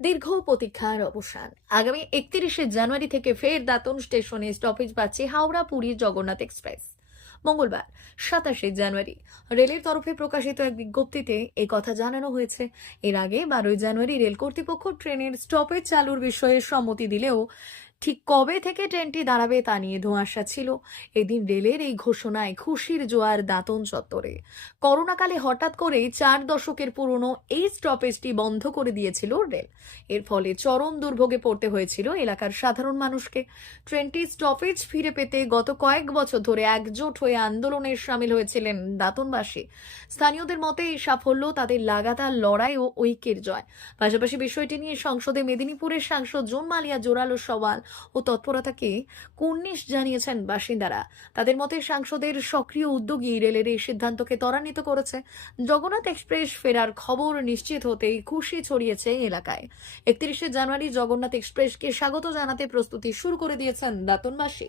দীর্ঘ প্রতীক্ষার অবসান। আগামী 31শে জানুয়ারি থেকে ফের দাঁতন স্টেশনে স্টপেজ পাচ্ছে হাওড়া পুরী জগন্নাথ এক্সপ্রেস। মঙ্গলবার 27শে জানুয়ারি রেলের তরফে প্রকাশিত এক বিজ্ঞপ্তিতে এই কথা জানানো হয়েছে। এর আগে 12ই জানুয়ারি রেল কর্তৃপক্ষ ট্রেনের স্টপেজ চালুর বিষয়ে সম্মতি দিলেও ঠিক কবে থেকে ট্রেনটি দাঁড়াবে তা নিয়ে ধোঁয়াশা ছিল। এদিন রেলের এই ঘোষণায় খুশির জোয়ার দাঁতন চত্বরে। করোনাকালে হঠাৎ করেই 4 দশকের পুরনো এই স্টপেজটি বন্ধ করে দিয়েছিল রেল। এর ফলে চরম দুর্ভোগে পড়তে হয়েছিল এলাকার সাধারণ মানুষকে। ট্রেনটি স্টপেজ ফিরে পেতে গত কয়েক বছর ধরে একজোট হয়ে আন্দোলনে সামিল হয়েছিলেন দাঁতনবাসী। স্থানীয়দের মতে এই সাফল্য তাদের লাগাতার লড়াই ও ঐক্যের জয়। পাশাপাশি বিষয়টি নিয়ে সংসদে মেদিনীপুরের সাংসদ জুন মালিয়া জোরালো সওয়াল ও তৎপরতাকে কুর্নিশ জানিয়েছেন বাসিন্দারা। তাদের মতে সাংসদের সক্রিয় উদ্যোগই রেলের এই সিদ্ধান্তকে ত্বরান্বিত করেছে। জগন্নাথ এক্সপ্রেস ফেরার খবর নিশ্চিত হতেই খুশি ছড়িয়েছে এলাকায়। 31শে জানুয়ারি জগন্নাথ এক্সপ্রেসকে স্বাগত জানাতে প্রস্তুতি শুরু করে দিয়েছেন দাঁতনবাসী।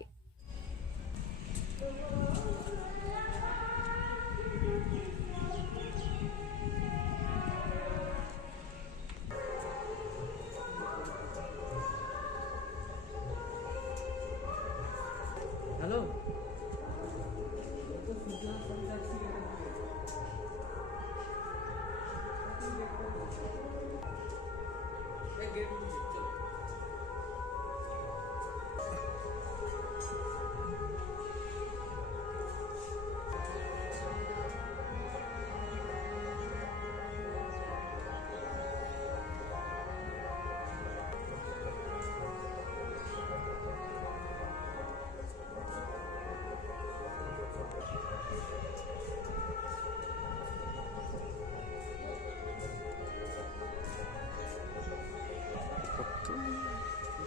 হ্যালো।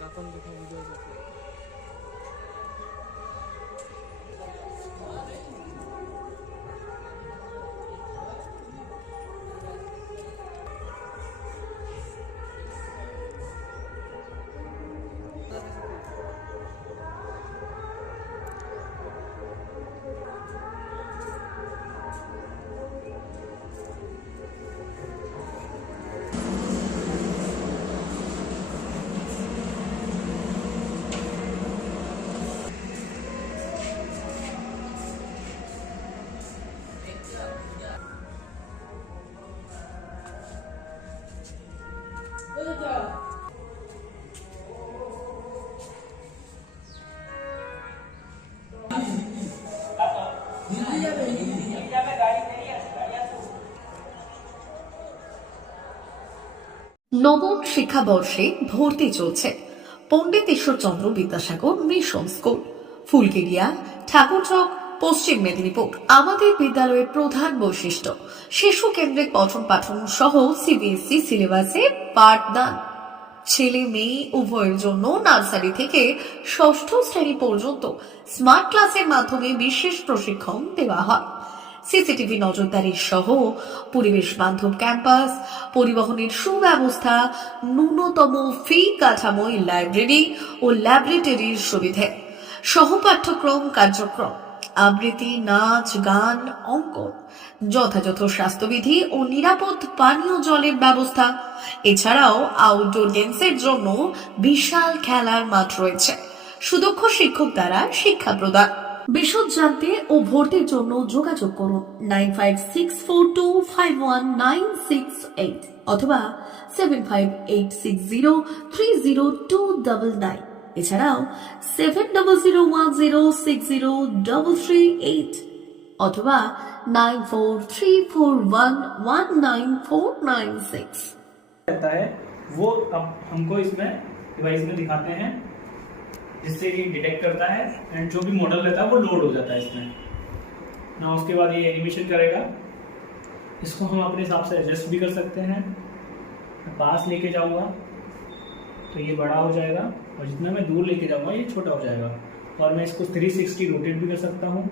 দাঁতন দেখো ভিডিও দেখো। নবম শিক্ষাবর্ষে ভর্তি চলছে পণ্ডিত ঈশ্বরচন্দ্র বিদ্যাসাগর মিশন স্কুল, ফুলকেরিয়া, ঠাকুরচক, পশ্চিম মেদিনীপুর। আমাদের বিদ্যালয়ের প্রধান বৈশিষ্ট্য শিশু কেন্দ্রিক পঠন পাঠন সহ সিবিএসই সিলেবাসে পাঠদান। ছেলে মেয়ে উভয়ের জন্য নার্সারি থেকে ষষ্ঠ শ্রেণী পর্যন্ত স্মার্ট ক্লাসের মাধ্যমে বিশেষ প্রশিক্ষণ দেওয়া হয়। সিসিটিভি নজরদারি সহ পরিবেশ বান্ধব ক্যাম্পাস, পরিবহনের সুব্যবস্থা, ন্যূনতম ফি কাঠামোয় লাইব্রেরি ও ল্যাবরেটরির সুবিধে, সহপাঠ্যক্রম কার্যক্রম, আবৃত্তি, নাচ, গান, অঙ্কন, যথাযথ স্বাস্থ্যবিধি ও নিরাপদ পানীয় জলের ব্যবস্থা। এছাড়াও আউটডোর গেমসের জন্য বিশাল খেলার মাঠ রয়েছে। সুদক্ষ শিক্ষক দ্বারা শিক্ষা প্রদান। বিশদ জানতে ও ভর্তির জন্য যোগাযোগ করুন 9564251968 অথবা 7586030299। এছাড়াও 7001060338 অথবা 9434119496। रहता है वो अब हमको इसमें डिवाइस में दिखाते हैं, जिससे ये डिटेक्ट करता है एंड जो भी मॉडल रहता है वो लोड हो जाता है इसमें ना। उसके बाद ये एनिमेशन करेगा। इसको हम अपने हिसाब से एडजस्ट भी कर सकते हैं। मैं पास लेके जाऊंगा तो ये बड़ा हो जाएगा और जितना मैं दूर लेके जाऊंगा ये छोटा हो जाएगा। और मैं इसको 360 रोटेट भी कर सकता हूँ।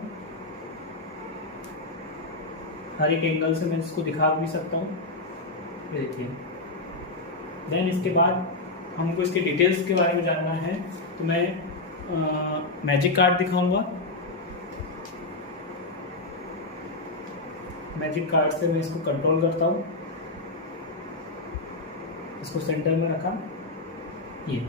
हर एक एंगल से मैं इसको दिखा भी सकता हूँ। ये देखिए। देन इसके बाद हमको इसके डिटेल्स के बारे में जानना है तो मैं मैजिक कार्ड दिखाऊंगा। मैजिक कार्ड से मैं इसको कंट्रोल करता हूँ। इसको सेंटर में रखा, ये